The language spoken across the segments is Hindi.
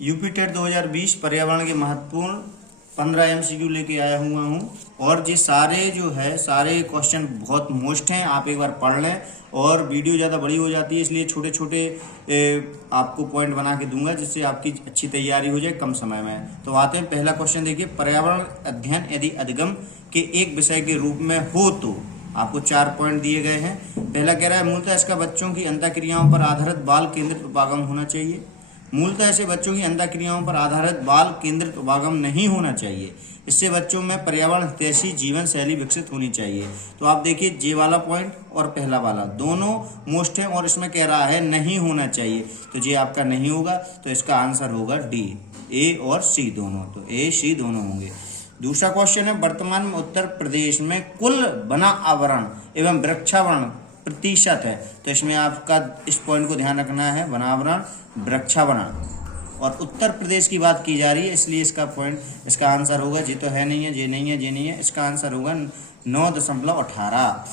यूपी टेट 2020 पर्यावरण के महत्वपूर्ण 15 एमसीक्यू लेके आया हुआ हूँ। और ये सारे जो है सारे क्वेश्चन बहुत मोस्ट हैं, आप एक बार पढ़ लें। और वीडियो ज़्यादा बड़ी हो जाती है, इसलिए छोटे छोटे आपको पॉइंट बना के दूंगा, जिससे आपकी अच्छी तैयारी हो जाए कम समय में। तो आते हैं, पहला क्वेश्चन देखिए, पर्यावरण अध्ययन यदि अधिगम के एक विषय के रूप में हो तो। आपको 4 पॉइंट दिए गए हैं। पहला कह रहा है, मूलतः इसका बच्चों की अंतःक्रियाओं पर आधारित बाल केंद्रित उपागम होना चाहिए। मूलतः ऐसे बच्चों की अंतःक्रियाओं पर आधारित बाल केंद्रित उपागम नहीं होना चाहिए। इससे बच्चों में पर्यावरण हितैषी जीवन शैली विकसित होनी चाहिए। तो आप देखिए, जे वाला पॉइंट और पहला वाला दोनों मोस्ट है, और इसमें कह रहा है नहीं होना चाहिए, तो जे आपका नहीं होगा। तो इसका आंसर होगा डी, ए और सी दोनों। तो ए सी दोनों होंगे। दूसरा क्वेश्चन है, वर्तमान में उत्तर प्रदेश में कुल वना आवरण एवं वृक्षावरण प्रतिशत है। तो इसमें आपका इस पॉइंट को ध्यान रखना है, वनावरण वृक्षावरण। और उत्तर प्रदेश की बात की जा रही है, इसलिए इसका पॉइंट, इसका आंसर होगा, जी तो है नहीं है, जे नहीं है, जे नहीं है, इसका आंसर होगा 9.18।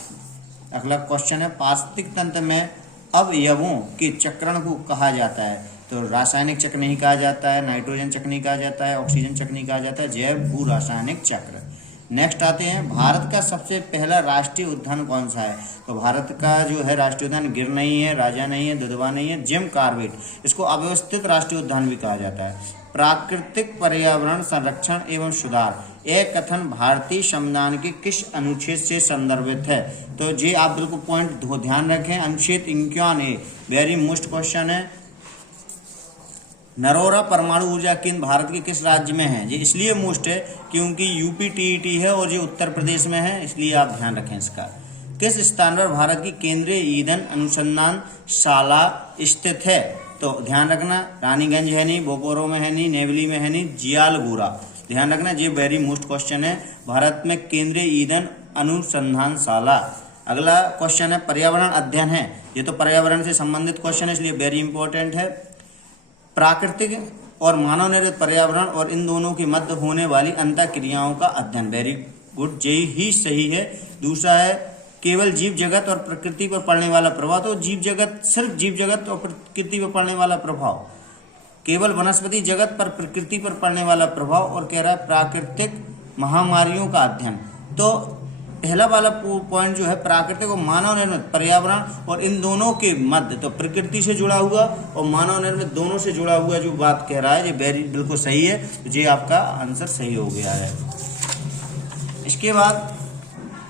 अगला क्वेश्चन है, पारिस्थितिक तंत्र में अवयवों के चक्रण को कहा जाता है। तो रासायनिक चक्र नहीं कहा जाता है, नाइट्रोजन चक्र नहीं कहा जाता है, ऑक्सीजन चक्र नहीं कहा जाता है, जैव भू रासायनिक चक्र। नेक्स्ट आते हैं, भारत का सबसे पहला राष्ट्रीय उद्यान कौन सा है। तो भारत का जो है राष्ट्रीय उद्यान गिर नहीं है, राजा नहीं है, दुधवा नहीं है, जिम कॉर्बेट। इसको अव्यवस्थित राष्ट्रीय उद्यान भी कहा जाता है। प्राकृतिक पर्यावरण संरक्षण एवं सुधार, यह कथन भारतीय संविधान के किस अनुच्छेद से संदर्भित है। तो ये आप बिल्कुल पॉइंट ध्यान रखें, अनुच्छेद 51A, वेरी मोस्ट क्वेश्चन है। नरोरा परमाणु ऊर्जा केंद्र भारत के किस राज्य में है। ये इसलिए मोस्ट है क्योंकि यूपी टीईटी है और ये उत्तर प्रदेश में है, इसलिए आप ध्यान रखें इसका। किस स्थान पर भारत की केंद्रीय ईंधन अनुसंधानशाला स्थित है। तो ध्यान रखना, रानीगंज है नहीं, बोकारो में है नहीं, नेवली में है नहीं, जियालगोरा। ध्यान रखना, ये वेरी मोस्ट क्वेश्चन है, भारत में केंद्रीय ईंधन अनुसंधानशाला। अगला क्वेश्चन है, पर्यावरण अध्ययन है। ये तो पर्यावरण से संबंधित क्वेश्चन है, इसलिए वेरी इंपॉर्टेंट है। प्राकृतिक और मानव निर्मित पर्यावरण और इन दोनों के मध्य होने वाली अंतःक्रियाओं का अध्ययन, वेरी गुड, यही ही सही है। दूसरा है, केवल जीव जगत और प्रकृति पर पड़ने वाला प्रभाव। तो जीव जगत, सिर्फ जीव जगत और प्रकृति पर पड़ने वाला प्रभाव, केवल वनस्पति जगत पर प्रकृति पर पड़ने वाला प्रभाव। और कह रहा है प्राकृतिक महामारियों का अध्ययन। तो पहला वाला पॉइंट जो है, प्राकृतिक और मानव निर्मित पर्यावरण और इन दोनों के मध्य, तो प्रकृति से जुड़ा हुआ और मानव निर्मित दोनों से जुड़ा हुआ जो बात कह रहा है, ये वेरी बिल्कुल सही है। तो ये आपका आंसर सही हो गया है। इसके बाद,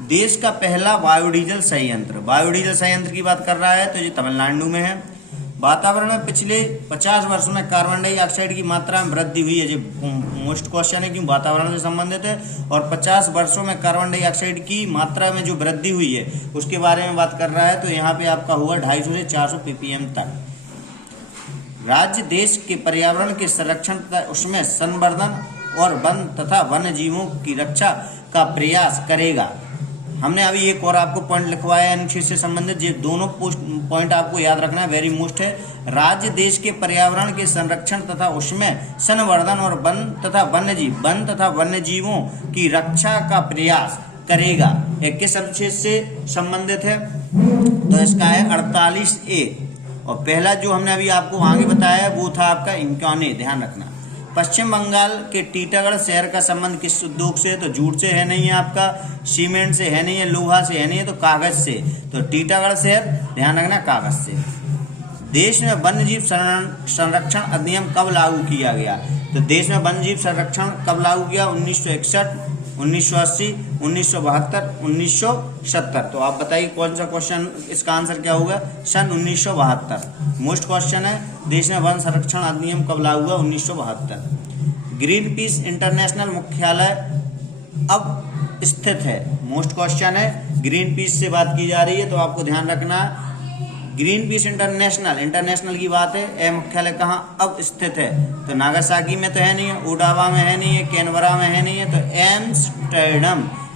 देश का पहला बायोडीजल संयंत्र, बायोडीजल संयंत्र की बात कर रहा है, तो ये तमिलनाडु में है। वातावरण में पिछले 50 वर्षों में कार्बन डाइऑक्साइड की मात्रा में वृद्धि हुई है। ये मोस्ट क्वेश्चन है, क्यों वातावरण से संबंधित है। और 50 वर्षों में कार्बन डाइऑक्साइड की मात्रा में जो वृद्धि हुई है उसके बारे में बात कर रहा है। तो यहाँ पे आपका हुआ 250 से 400 ppm तक। राज्य देश के पर्यावरण के संरक्षण तथा उसमें संवर्धन और वन तथा वन्य जीवों की रक्षा का प्रयास करेगा। हमने अभी एक और आपको पॉइंट लिखवाया है अनुच्छेद से संबंधित, ये दोनों पॉइंट आपको याद रखना है, वेरी मोस्ट है। राज्य देश के पर्यावरण के संरक्षण तथा उसमें संवर्धन और वन तथा वन्य जीवों की रक्षा का प्रयास करेगा। एक किस अनुच्छेद से संबंधित है। तो इसका है 48A। और पहला जो हमने अभी आपको आगे बताया वो था आपका 51A, ध्यान रखना। पश्चिम बंगाल के टीटागढ़ शहर का संबंध किस उद्योग से। तो जूट से है नहीं है, आपका सीमेंट से है नहीं है, लोहा से है नहीं है, तो कागज से। तो टीटागढ़ शहर, ध्यान रखना, कागज से। देश में वन्यजीव संरक्षण अधिनियम कब लागू किया गया। तो देश में वन्यजीव संरक्षण कब लागू किया, 1961, 1980, 1972, 1970। तो आप बताइए कौन सा क्वेश्चन, इसका आंसर क्या होगा, सन 1972। मोस्ट क्वेश्चन है, देश में वन संरक्षण अधिनियम कब लागू हुआ, 1972। ग्रीन पीस इंटरनेशनल मुख्यालय अब स्थित है। मोस्ट क्वेश्चन है, ग्रीन पीस से बात की जा रही है, तो आपको ध्यान रखना, ग्रीन पीस इंटरनेशनल की बात है। यह मुख्यालय कहाँ अब स्थित है। तो नागासाकी में तो है नहीं है, ओटावा में है नहीं है, कैनबरा में है नहीं है, तो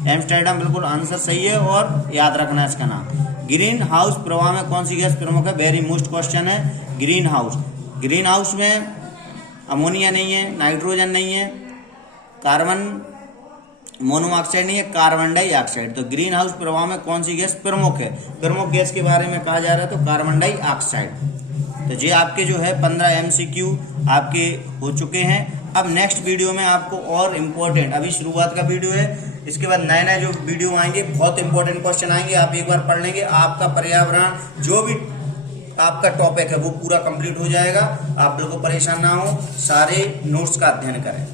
एम्स्टर्डम बिल्कुल आंसर सही है। और याद रखना इसका नाम। ग्रीन हाउस प्रभाव में कौन सी गैस प्रमुख है, वेरी मोस्ट क्वेश्चन है। ग्रीन हाउस में अमोनिया नहीं है, नाइट्रोजन नहीं है, कार्बन मोनोऑक्साइड नहीं है, कार्बन डाइऑक्साइड। तो ग्रीन हाउस प्रभाव में कौन सी गैस प्रमुख है। प्रमुख गैस के बारे में कहा जा रहा है, तो कार्बन डाइऑक्साइड। तो ये आपके जो है 15 MCQ आपके हो चुके हैं। अब नेक्स्ट वीडियो में आपको और इम्पोर्टेंट, अभी शुरुआत का वीडियो है, इसके बाद नए नए जो वीडियो आएंगे बहुत इंपॉर्टेंट क्वेश्चन आएंगे, आप एक बार पढ़ लेंगे, आपका पर्यावरण जो भी आपका टॉपिक है वो पूरा कंप्लीट हो जाएगा। आप बिल्कुल परेशान ना हो, सारे नोट्स का अध्ययन करें।